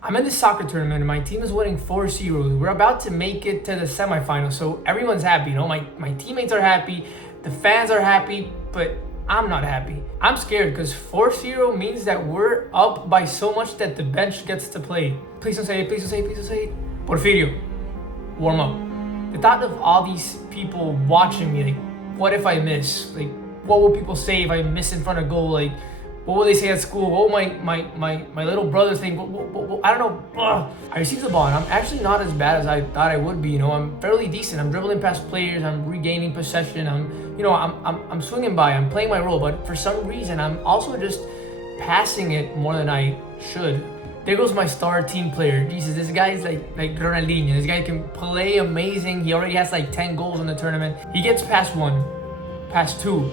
I'm in this soccer tournament and my team is winning 4-0. We're about to make it to the semifinals, so everyone's happy. My teammates are happy, the fans are happy, but I'm not happy. I'm scared because 4-0 means that we're up by so much that the bench gets to play. Please don't say it, please don't say it, please don't say it. Porfirio, warm up. The thought of all these people watching me, like, what if I miss? Like, what will people say if I miss in front of goal? Like, what will they say at school? What will my little brother think? I don't know. Ugh. I received the ball and I'm actually not as bad as I thought I would be. I'm fairly decent. I'm dribbling past players. I'm regaining possession. I'm swinging by. I'm playing my role. But for some reason, I'm also just passing it more than I should. There goes my star team player. Jesus, this guy's like Ronaldinho. This guy can play amazing. He already has like 10 goals in the tournament. He gets past 1, past 2.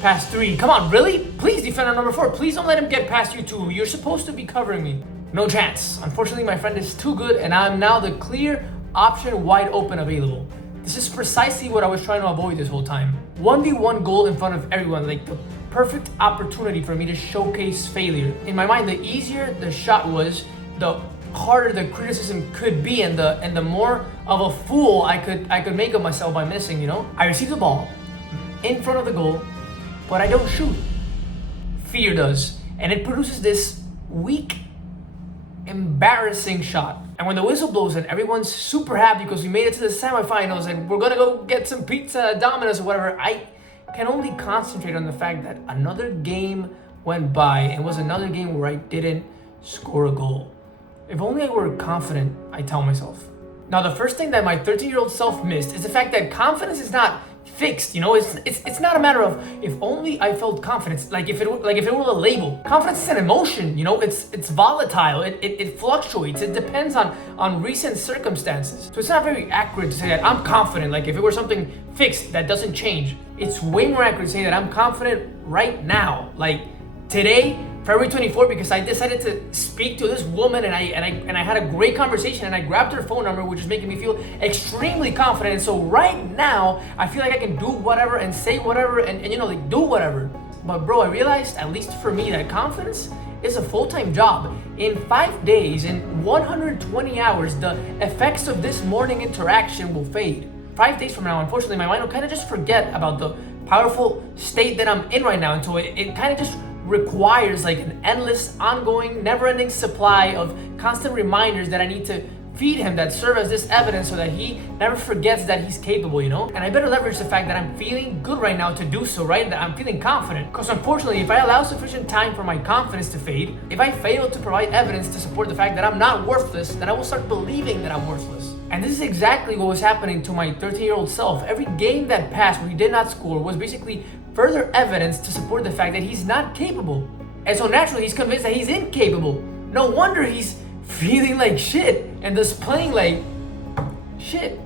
Past 3. Come on, really? Please, defender number 4. Please don't let him get past you 2. You're supposed to be covering me. No chance. Unfortunately, my friend is too good, and I'm now the clear option wide open available. This is precisely what I was trying to avoid this whole time. 1v1 goal in front of everyone, like the perfect opportunity for me to showcase failure. In my mind, the easier the shot was, the harder the criticism could be, and the more of a fool I could make of myself by missing. I received the ball in front of the goal, but I don't shoot. Fear does. And it produces this weak, embarrassing shot. And when the whistle blows and everyone's super happy because we made it to the semifinals and we're gonna go get some pizza at Domino's or whatever, I can only concentrate on the fact that another game went by and was another game where I didn't score a goal. If only I were confident, I tell myself. Now, the first thing that my 13-year-old self missed is the fact that confidence is not fixed. It's not a matter of if only I felt confidence, like if it were a label. Confidence is an emotion. It's volatile. It fluctuates. It depends on recent circumstances. So it's not very accurate to say that I'm confident, like if it were something fixed that doesn't change. It's way more accurate to say that I'm confident right now, like today, February 24th, because I decided to speak to this woman and I had a great conversation and I grabbed her phone number, which is making me feel extremely confident. And so right now, I feel like I can do whatever and say whatever and do whatever. But bro, I realized, at least for me, that confidence is a full-time job. In 5 days, in 120 hours, the effects of this morning interaction will fade. 5 days from now, unfortunately, my mind will kind of just forget about the powerful state that I'm in right now. And so it kind of just requires like an endless, ongoing, never-ending supply of constant reminders that I need to feed him that serve as this evidence so that he never forgets that he's capable, And I better leverage the fact that I'm feeling good right now to do so, right? That I'm feeling confident. Because unfortunately, if I allow sufficient time for my confidence to fade, if I fail to provide evidence to support the fact that I'm not worthless, then I will start believing that I'm worthless. And this is exactly what was happening to my 13-year-old self. Every game that passed where he did not score was basically further evidence to support the fact that he's not capable. And so naturally, he's convinced that he's incapable. No wonder he's feeling like shit and thus playing like shit.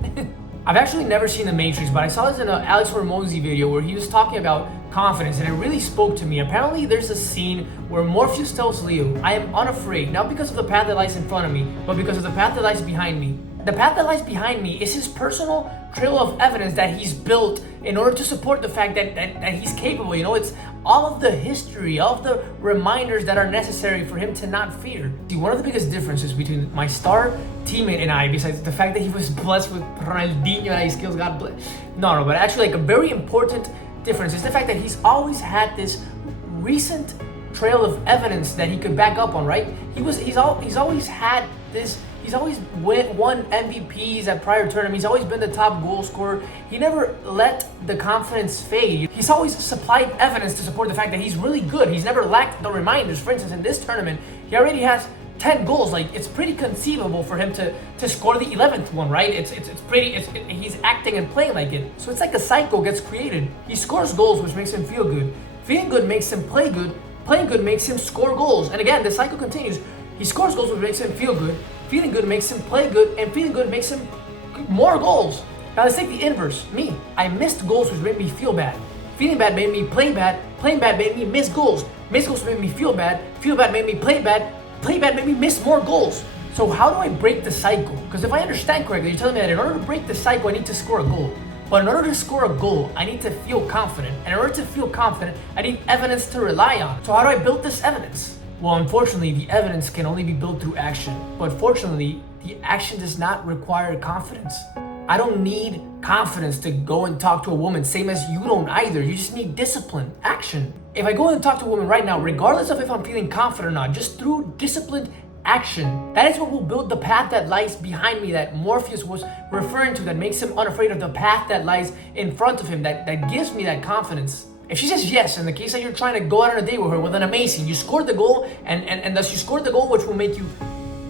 I've actually never seen The Matrix, but I saw this in an Alex Hormozy video where he was talking about confidence and it really spoke to me. Apparently there's a scene where Morpheus tells Leo, I am unafraid, not because of the path that lies in front of me, but because of the path that lies behind me. The path that lies behind me is his personal trail of evidence that he's built in order to support the fact that he's capable. It's all of the history, all of the reminders that are necessary for him to not fear. See, one of the biggest differences between my star teammate and I, besides the fact that he was blessed with Ronaldinho and his skills, God bless. No, but actually like a very important difference is the fact that he's always had this recent trail of evidence that he could back up on, right? He's always had this. He's always won MVPs at prior tournaments. He's always been the top goal scorer. He never let the confidence fade. He's always supplied evidence to support the fact that he's really good. He's never lacked the reminders. For instance, in this tournament, he already has 10 goals. Like, it's pretty conceivable for him to score the 11th one, right? He's acting and playing like it. So it's like a cycle gets created. He scores goals, which makes him feel good. Feeling good makes him play good. Playing good makes him score goals. And again, the cycle continues. He scores goals, which makes him feel good. Feeling good makes him play good, and feeling good makes him more goals. Now let's take the inverse. Me, I missed goals, which made me feel bad. Feeling bad made me play bad. Playing bad made me miss goals. Miss goals made me feel bad. Feel bad made me play bad. Play bad made me miss more goals. So how do I break the cycle? Because if I understand correctly, you're telling me that in order to break the cycle, I need to score a goal. But in order to score a goal, I need to feel confident. And in order to feel confident, I need evidence to rely on. So how do I build this evidence? Well, unfortunately, the evidence can only be built through action. But fortunately, the action does not require confidence. I don't need confidence to go and talk to a woman, same as you don't either. You just need discipline, action. If I go and talk to a woman right now, regardless of if I'm feeling confident or not, just through disciplined action, that is what will build the path that lies behind me that Morpheus was referring to, that makes him unafraid of the path that lies in front of him, that gives me that confidence. If she says yes, in the case that you're trying to go out on a date with her, with an amazing, you scored the goal, and thus you scored the goal, which will make you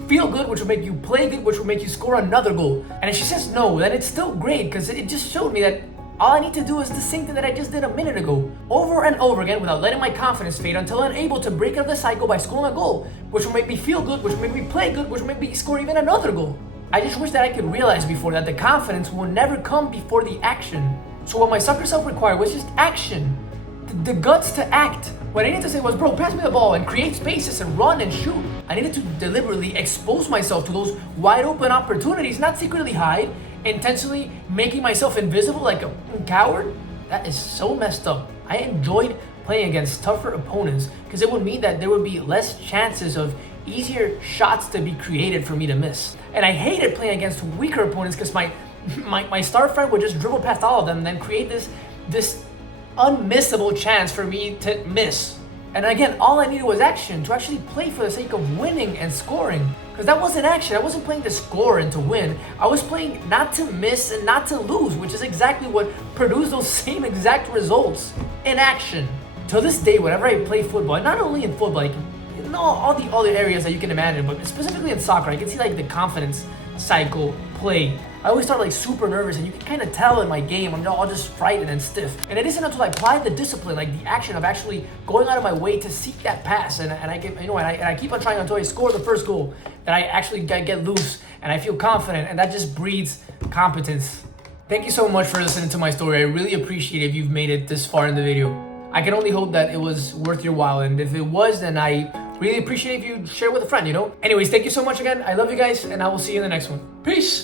feel good, which will make you play good, which will make you score another goal. And if she says no, then it's still great, because it just showed me that all I need to do is the same thing that I just did a minute ago, over and over again, without letting my confidence fade, until I'm able to break out of the cycle by scoring a goal, which will make me feel good, which will make me play good, which will make me score even another goal. I just wish that I could realize before that the confidence will never come before the action. So what my soccer self required was just action. The guts to act. What I needed to say was, bro, pass me the ball and create spaces and run and shoot. I needed to deliberately expose myself to those wide open opportunities, not secretly hide, intentionally making myself invisible like a coward. That is so messed up. I enjoyed playing against tougher opponents because it would mean that there would be less chances of easier shots to be created for me to miss. And I hated playing against weaker opponents because my star friend would just dribble past all of them and then create this unmissable chance for me to miss. And again, all I needed was action to actually play for the sake of winning and scoring. Because that wasn't action. I wasn't playing to score and to win. I was playing not to miss and not to lose, which is exactly what produced those same exact results in action. To this day, whenever I play football, not only in football, like in all the other areas that you can imagine, but specifically in soccer, I can see like the confidence cycle play. I always start like super nervous, and you can kind of tell in my game I'm all just frightened and stiff. And it isn't until I apply the discipline, like the action of actually going out of my way to seek that pass, and I get, and I keep on trying until I score the first goal, that I actually get loose and I feel confident, and that just breeds competence. Thank you so much for listening to my story. I really appreciate it if you've made it this far in the video. I can only hope that it was worth your while, and if it was, then I really appreciate if you share with a friend, you know? Anyways, thank you so much again. I love you guys, and I will see you in the next one. Peace!